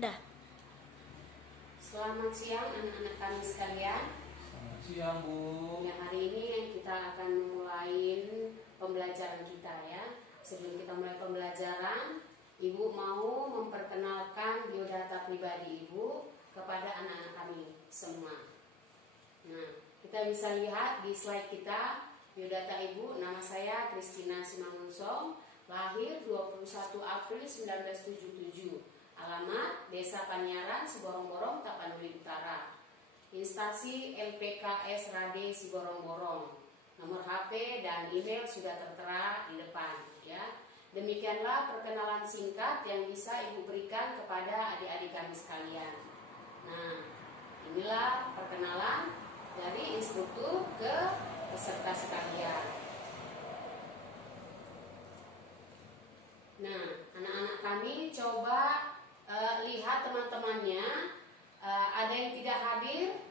Dah. Selamat siang anak-anak kami sekalian. Selamat siang, Bu. Ya, hari ini kita akan mulai pembelajaran kita ya. Sebelum kita mulai pembelajaran, Ibu mau memperkenalkan biodata pribadi Ibu kepada anak-anak kami semua. Nah, kita bisa lihat di slide kita biodata Ibu. Nama saya Christina Simangunsong, lahir 21 April 1977. Alamat Desa Panyaran, Siborong-Borong, Tapanuli Utara. Instansi LPKS Rade Siborong-Borong. Nomor HP dan email sudah tertera di depan ya. Demikianlah perkenalan singkat yang bisa Ibu berikan kepada adik-adik kami sekalian. Nah, inilah perkenalan dari instruktur ke peserta sekalian. Nah, anak-anak kami coba lihat teman-temannya, ada yang tidak hadir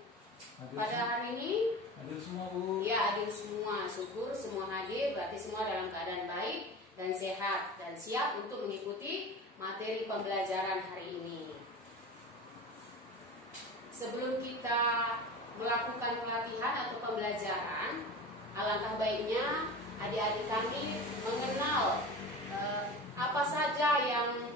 pada hari ini? Hadir semua, Bu. Ya, hadir semua. Syukur semua hadir, berarti semua dalam keadaan baik dan sehat dan siap untuk mengikuti materi pembelajaran hari ini. Sebelum kita melakukan pelatihan atau pembelajaran, alangkah baiknya adik-adik kami mengenal apa saja yang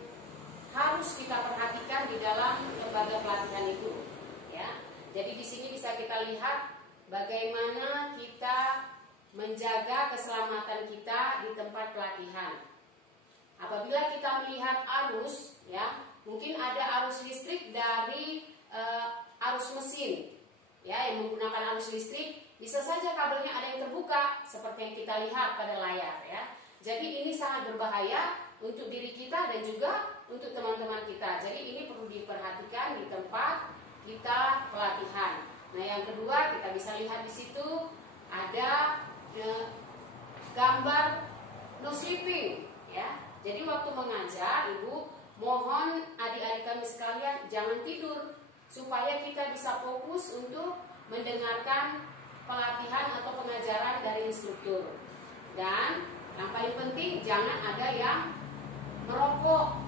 harus kita perhatikan di dalam lembaga pelatihan itu, ya. Jadi di sini bisa kita lihat bagaimana kita menjaga keselamatan kita di tempat pelatihan. Apabila kita melihat arus, ya, mungkin ada arus listrik dari arus mesin, ya, yang menggunakan arus listrik, bisa saja kabelnya ada yang terbuka seperti yang kita lihat pada layar, ya. Jadi ini sangat berbahaya untuk diri kita dan juga untuk teman-teman kita. Jadi ini perlu diperhatikan di tempat kita pelatihan. Nah, yang kedua kita bisa lihat di situ ada gambar no sleeping, ya. Jadi waktu mengajar, Ibu mohon adik-adik kami sekalian jangan tidur supaya kita bisa fokus untuk mendengarkan pelatihan atau pengajaran dari instruktur. Dan yang paling penting jangan ada yang merokok.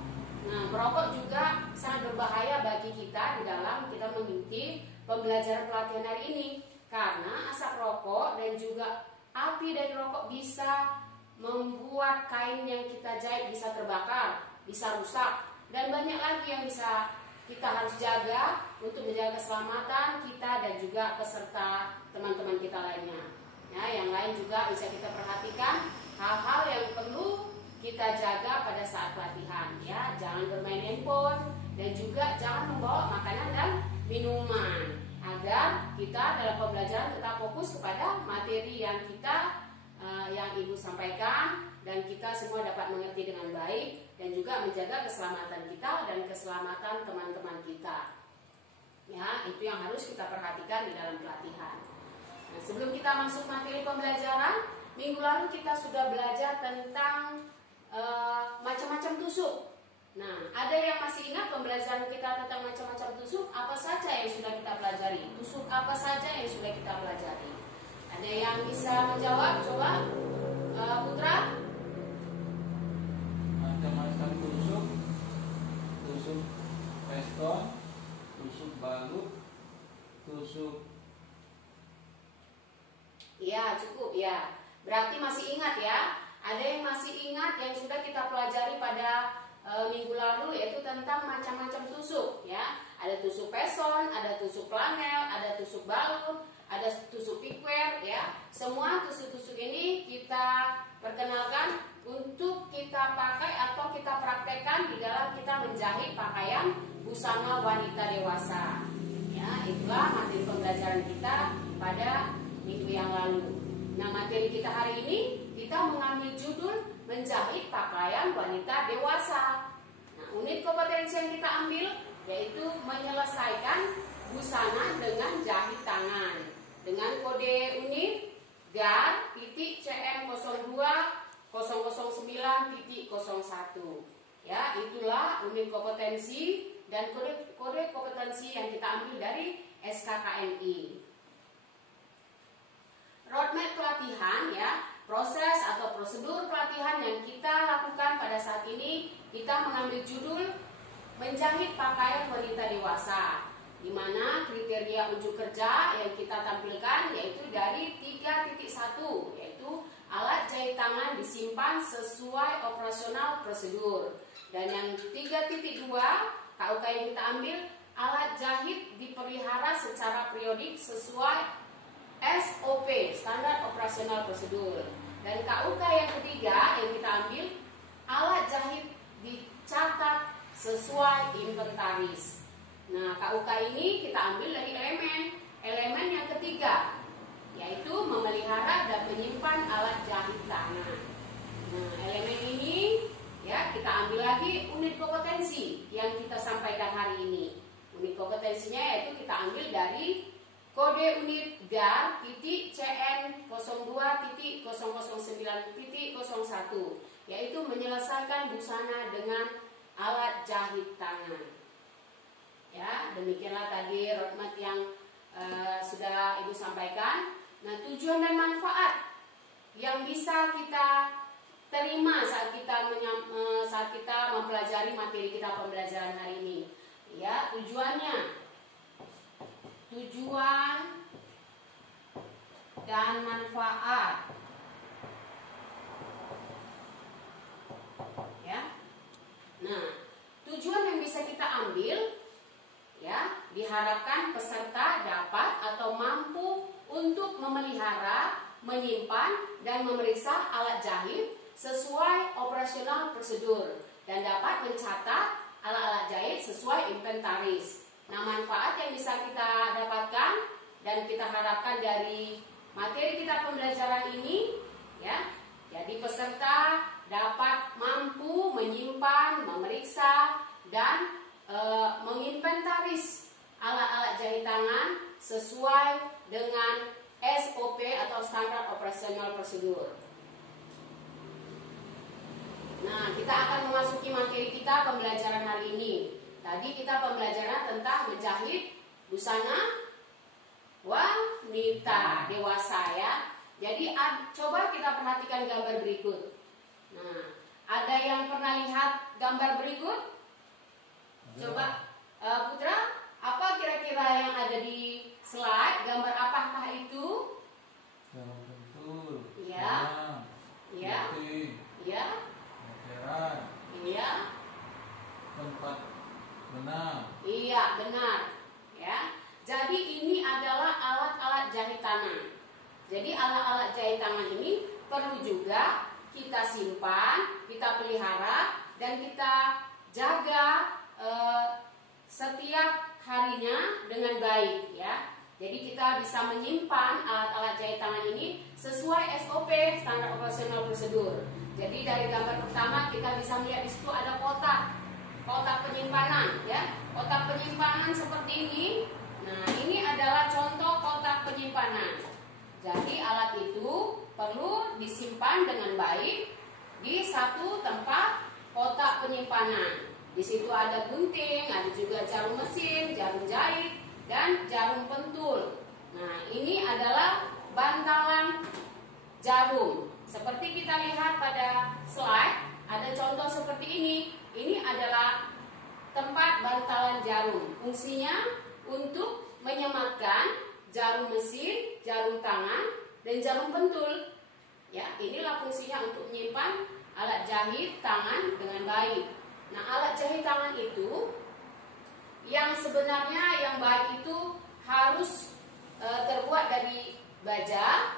Nah, merokok juga sangat berbahaya bagi kita di dalam kita mengikuti pembelajaran pelatihan hari ini. Karena asap rokok dan juga api dari rokok bisa membuat kain yang kita jahit bisa terbakar, bisa rusak. Dan banyak lagi yang bisa kita harus jaga untuk menjaga keselamatan kita dan juga peserta teman-teman kita lainnya. Ya, yang lain juga bisa kita perhatikan hal-hal yang perlu kita jaga pada saat pelatihan, ya. Jangan bermain handphone dan juga jangan membawa makanan dan minuman agar kita dalam pembelajaran tetap fokus kepada materi yang yang Ibu sampaikan dan kita semua dapat mengerti dengan baik dan juga menjaga keselamatan kita dan keselamatan teman-teman kita. Ya, itu yang harus kita perhatikan di dalam pelatihan. Nah, sebelum kita masuk materi pembelajaran, minggu lalu kita sudah belajar tentang macam-macam tusuk. Nah, ada yang masih ingat pembelajaran kita tentang macam-macam tusuk? Apa saja yang sudah kita pelajari? Tusuk apa saja yang sudah kita pelajari? Ada yang bisa menjawab? Coba, Putra. Macam-macam tusuk, tusuk piston, tusuk balut, tusuk. Iya, cukup ya. Berarti masih ingat ya. Ada yang masih ingat yang sudah kita pelajari pada minggu lalu, yaitu tentang macam-macam tusuk, ya. Ada tusuk peson, ada tusuk flanel, ada tusuk balut, ada tusuk piquer, ya. Semua tusuk-tusuk ini kita perkenalkan untuk kita pakai atau kita praktekkan di dalam kita menjahit pakaian busana wanita dewasa. Ya, itulah materi pembelajaran kita pada minggu yang lalu. Nah, materi kita hari ini kita mengambil judul menjahit pakaian wanita dewasa. Nah, unit kompetensi yang kita ambil yaitu menyelesaikan busana dengan jahit tangan dengan kode unit GAR CM02 009.01. Ya, itulah unit kompetensi dan kode kompetensi yang kita ambil dari SKKNI. Roadmap pelatihan, ya, proses atau prosedur pelatihan yang kita lakukan pada saat ini, kita mengambil judul menjahit pakaian wanita dewasa, di mana kriteria unjuk kerja yang kita tampilkan yaitu dari 3.1, yaitu alat jahit tangan disimpan sesuai operasional prosedur. Dan yang 3.2 KUK yang kita ambil, alat jahit dipelihara secara periodik sesuai SOP, standar operasional prosedur. Dan KUK yang ketiga yang kita ambil, alat jahit dicatat sesuai inventaris. Nah, KUK ini kita ambil dari elemen yang ketiga, yaitu memelihara dan menyimpan alat jahit tangan. Nah, elemen ini ya kita ambil lagi unit kompetensi yang kita sampaikan hari ini. Unit kompetensinya yaitu kita ambil dari kode unit GAR CN 02.009.01, yaitu menyelesaikan busana dengan alat jahit tangan. Ya, demikianlah tadi roadmap yang sudah Ibu sampaikan. Nah, tujuan dan manfaat yang bisa kita terima saat kita mempelajari materi kita pembelajaran hari ini. Ya, tujuannya, tujuan dan manfaat. Ya. Nah, tujuan yang bisa kita ambil, ya, diharapkan peserta dapat atau mampu untuk memelihara, menyimpan, dan memeriksa alat jahit sesuai operasional prosedur dan dapat mencatat alat-alat jahit sesuai inventaris. Nah, manfaat yang bisa kita dapatkan dan kita harapkan dari materi kita pembelajaran ini, ya, jadi peserta dapat mampu menyimpan, memeriksa, dan menginventaris alat-alat jahit tangan sesuai dengan SOP atau standar operasional prosedur. Nah, kita akan memasuki materi kita pembelajaran hari ini. Tadi kita pembelajaran tentang menjahit busana wanita dewasa, ya. Jadi coba kita perhatikan gambar berikut. Nah, ada yang pernah lihat gambar berikut? Coba Putra, apa kira-kira yang ada di slide? Gambar apakah itu? Jarum pentul. Iya. Iya. Iya. Meteran. Iya. Tempat benang. Iya, benar. Ya. Jadi ini adalah alat-alat jahit tangan. Jadi alat-alat jahit tangan ini perlu juga kita simpan, kita pelihara, dan kita jaga setiap harinya dengan baik, ya. Jadi kita bisa menyimpan alat-alat jahit tangan ini sesuai SOP, standar operasional prosedur. Jadi dari gambar pertama kita bisa melihat di situ ada kotak penyimpanan, ya. Kotak penyimpanan seperti ini. Nah, ini adalah contoh kotak penyimpanan. Jadi alat itu perlu disimpan dengan baik di satu tempat kotak penyimpanan. Di situ ada gunting, ada juga jarum mesin, jarum jahit, dan jarum pentul. Nah, ini adalah bantalan jarum. Seperti kita lihat pada slide, ada contoh seperti ini. Ini adalah tempat bantalan jarum. Fungsinya untuk menyematkan jarum mesin, jarum tangan, dan jarum pentul. Ya, inilah fungsinya untuk menyimpan alat jahit tangan dengan baik. Nah, alat jahit tangan itu yang sebenarnya yang baik itu harus terbuat dari baja.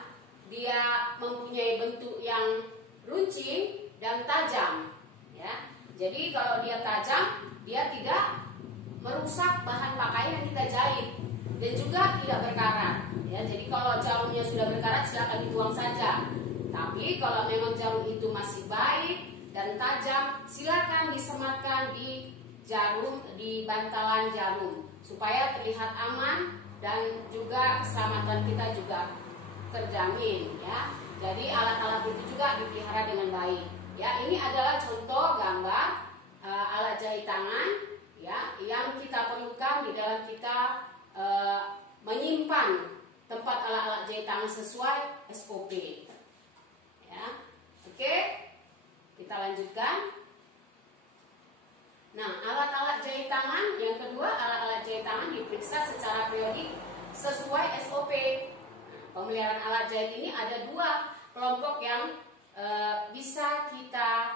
Dia mempunyai bentuk yang runcing dan tajam, ya. Jadi kalau dia tajam, dia tidak merusak bahan pakaian yang kita jahit dan juga tidak berkarat, ya. Jadi kalau jarumnya sudah berkarat, silakan dibuang saja. Tapi kalau memang jarum itu masih baik dan tajam, silakan disematkan di bantalan jarum supaya terlihat aman dan juga keselamatan kita juga terjamin, ya. Jadi alat-alat itu juga dipelihara dengan baik. Ya, ini adalah contoh gambar alat jahit tangan, ya, yang kita perlukan di dalam kita menyimpan tempat alat-alat jahit tangan sesuai SOP. Ya, oke. Kita lanjutkan. Nah, alat-alat jahit tangan yang kedua, alat-alat jahit tangan diperiksa secara periodik sesuai SOP. Pemeliharaan alat jahit ini ada dua kelompok yang bisa kita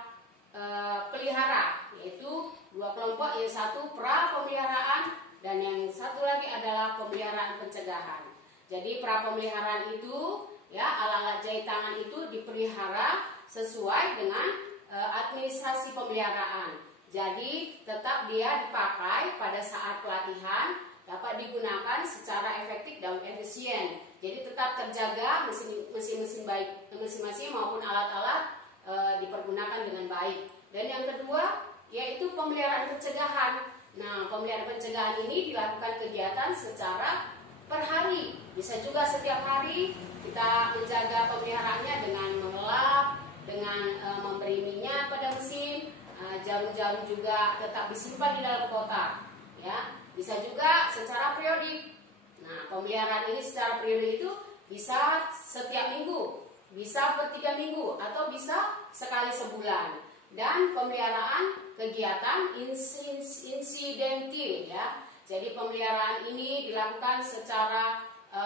pelihara, yaitu dua kelompok, yang satu pra pemeliharaan dan yang satu lagi adalah pemeliharaan pencegahan. Jadi pra pemeliharaan itu ya, alat-alat jahit tangan itu dipelihara sesuai dengan administrasi pemeliharaan. Jadi tetap dia dipakai pada saat pelatihan, dapat digunakan secara efektif dan efisien. Jadi tetap terjaga mesin-mesin baik, mesin-mesin maupun alat-alat dipergunakan dengan baik. Dan yang kedua yaitu pemeliharaan pencegahan. Nah, pemeliharaan pencegahan ini dilakukan kegiatan secara per hari. Bisa juga setiap hari kita menjaga pemeliharaannya dengan mengelap, dengan memberi minyak pada mesin. Jarum-jarum juga tetap disimpan di dalam kotak, ya. Bisa juga secara periodik. Nah, pemeliharaan ini secara periodik itu bisa setiap minggu, bisa per 3 minggu, atau bisa sekali sebulan. Dan pemeliharaan kegiatan insidentil, ya. Jadi pemeliharaan ini dilakukan secara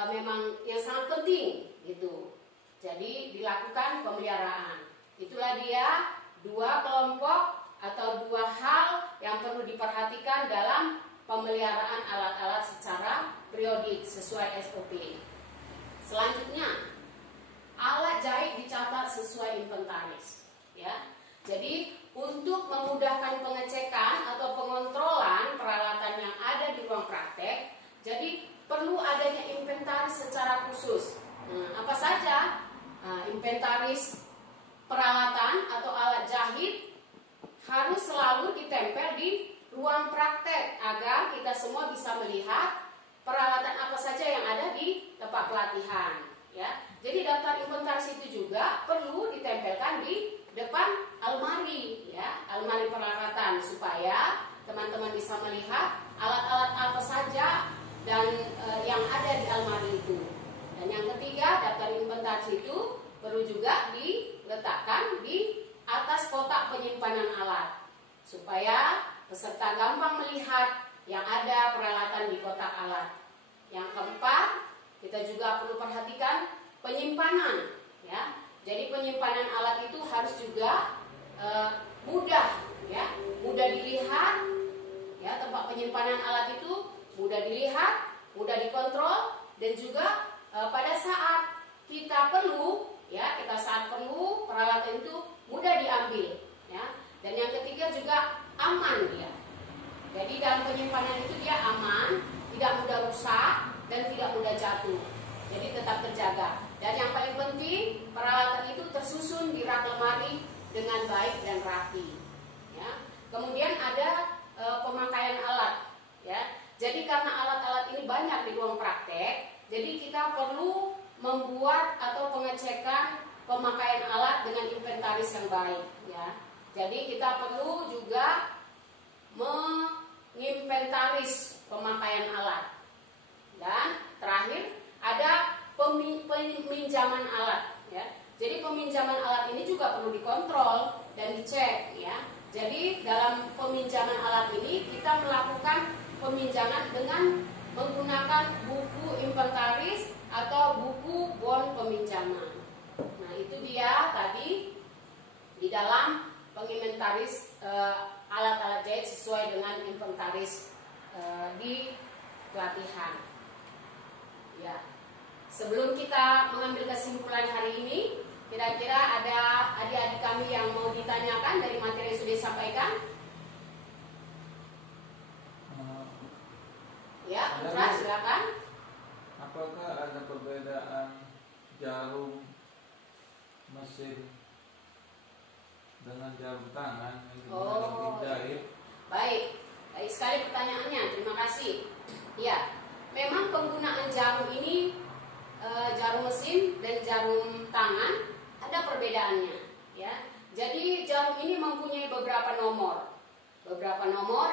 memang yang sangat penting, gitu. Jadi dilakukan pemeliharaan. Itulah dia dua kelompok atau dua hal yang perlu diperhatikan dalam pemeliharaan alat-alat secara periodik sesuai SOP. Selanjutnya, alat jahit dicatat sesuai inventaris, ya. Jadi untuk memudahkan pengecekan atau pengontrolan peralatan yang ada di ruang praktek, jadi perlu adanya inventaris secara khusus. Apa saja inventaris peralatan atau alat jahit harus selalu ditempel di ruang praktek agar kita semua bisa melihat peralatan apa saja yang ada di tempat pelatihan, ya. Jadi daftar inventaris itu juga perlu ditempelkan di depan almari, ya, almari peralatan, supaya teman-teman bisa melihat alat-alat apa saja dan yang ada di almari itu. Dan yang ketiga, daftar inventaris itu perlu juga diletakkan di atas kotak penyimpanan alat, supaya peserta gampang melihat yang ada peralatan di kotak alat. Yang keempat, kita juga perlu perhatikan penyimpanan, ya. Jadi penyimpanan alat itu harus juga mudah, ya, mudah dilihat, ya. Tempat penyimpanan alat itu mudah dilihat, mudah dikontrol, dan juga pada saat kita perlu, ya, peralatan itu mudah diambil, ya. Dan yang ketiga juga aman, ya. Jadi dalam penyimpanan itu dia aman, tidak mudah rusak dan tidak mudah jatuh. Jadi tetap terjaga. Dan yang paling penting, peralatan itu tersusun di rak lemari dengan baik dan rapi, ya. Kemudian ada pemakaian alat, ya. Jadi karena alat-alat ini banyak di ruang praktek, jadi kita perlu membuat atau pengecekan pemakaian alat dengan inventaris yang baik, ya. Jadi kita perlu juga menginventaris pemakaian alat. Dan terakhir ada peminjaman alat, ya. Jadi peminjaman alat ini juga perlu dikontrol dan dicek, ya. Jadi dalam peminjaman alat ini kita melakukan peminjaman dengan menggunakan buku inventaris atau buku bon peminjaman. Nah, itu dia tadi di dalam penginventaris alat-alat jahit sesuai dengan inventaris di pelatihan. Ya. Sebelum kita mengambil kesimpulan hari ini, kira-kira ada adik-adik kami yang mau ditanyakan dari materi yang sudah disampaikan? Ya, Putra, silakan. Apakah ada perbedaan jarum mesin dengan jarum tangan yang digunakan jahit? Baik sekali pertanyaannya. Terima kasih. Ya, memang penggunaan jarum ini, jarum mesin dan jarum tangan ada perbedaannya, ya. Jadi jarum ini mempunyai beberapa nomor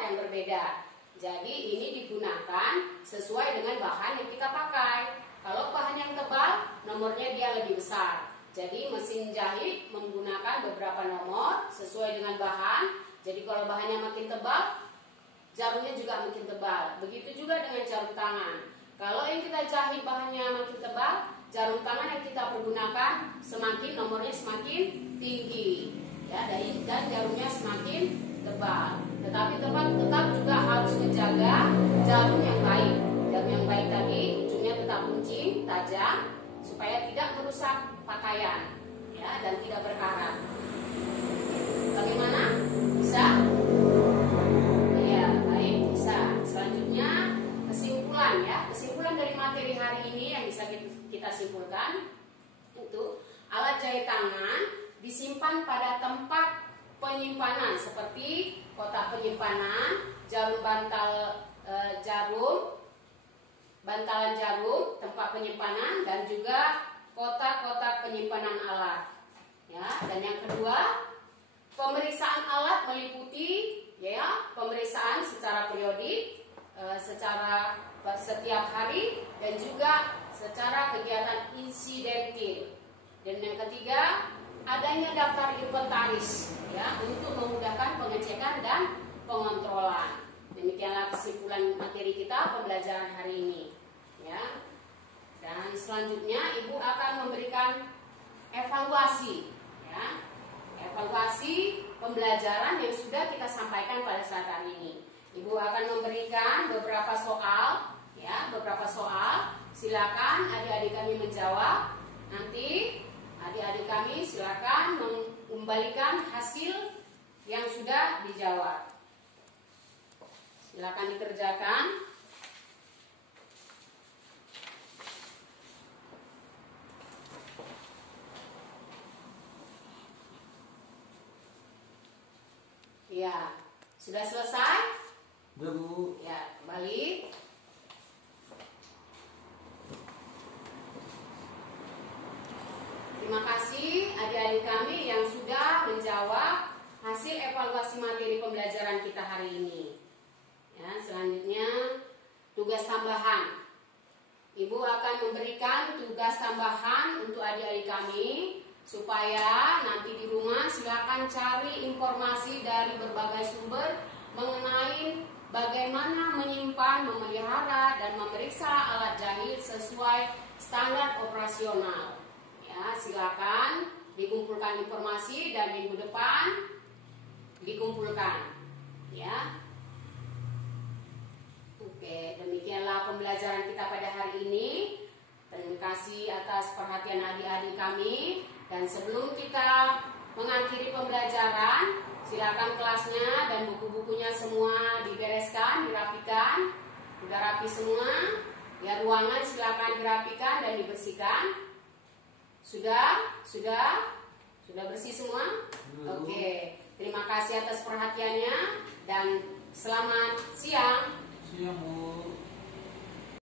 yang berbeda. Jadi ini digunakan sesuai dengan bahan yang kita pakai. Kalau bahan yang tebal, nomornya dia lebih besar. Jadi mesin jahit menggunakan beberapa nomor sesuai dengan bahan. Jadi kalau bahannya makin tebal, jarumnya juga makin tebal. Begitu juga dengan jarum tangan. Kalau yang kita jahit bahannya makin tebal, jarum tangan yang kita pergunakan nomornya semakin tinggi, ya, dan jarumnya semakin tebal. Tetapi tetap juga harus menjaga jarum yang baik. Jarum yang baik tadi ujungnya tetap runcing, tajam, supaya tidak merusak pakaian, ya, dan tidak berkarat. Bagaimana? Bisa? Iya, baik, bisa. Selanjutnya kesimpulan, ya. Kesimpulan dari materi hari ini yang bisa kita simpulkan itu alat jahit tangan disimpan pada tempat penyimpanan seperti kotak penyimpanan, bantalan jarum, tempat penyimpanan, dan juga kotak-kotak penyimpanan alat. Ya, dan yang kedua, pemeriksaan alat meliputi, ya, pemeriksaan secara periodik, secara setiap hari, dan juga secara kegiatan insidentil. Dan yang ketiga, adanya daftar inventaris, ya, untuk memudahkan pengecekan dan pengontrolan. Demikianlah kesimpulan materi kita pembelajaran hari ini, ya. Dan selanjutnya Ibu akan memberikan evaluasi, ya, evaluasi pembelajaran yang sudah kita sampaikan pada saat hari ini. Ibu akan memberikan beberapa soal, ya, beberapa soal. Silakan adik-adik kami menjawab. Nanti adik-adik kami silakan mengembalikan hasil yang sudah dijawab. Silakan dikerjakan. Ya, sudah selesai? Sudah, Bu. Ya, kembali. Terima kasih adik-adik kami yang sudah menjawab hasil evaluasi materi pembelajaran kita hari ini. Ya, selanjutnya tugas tambahan. Ibu akan memberikan tugas tambahan untuk adik-adik kami supaya nanti di rumah silakan cari informasi dari berbagai sumber mengenai bagaimana menyimpan, memelihara, dan memeriksa alat jahit sesuai standar operasional. Ya, silakan dikumpulkan informasi dan minggu depan dikumpulkan, ya. Oke, demikianlah pembelajaran kita pada hari ini. Terima kasih atas perhatian adik-adik kami. Dan sebelum kita mengakhiri pembelajaran, silakan kelasnya dan buku-bukunya semua dibereskan, dirapikan. Sudah rapi semua. Ya, ruangan silakan dirapikan dan dibersihkan. Sudah bersih semua? Oke. Terima kasih atas perhatiannya dan selamat siang. Siang, Bu.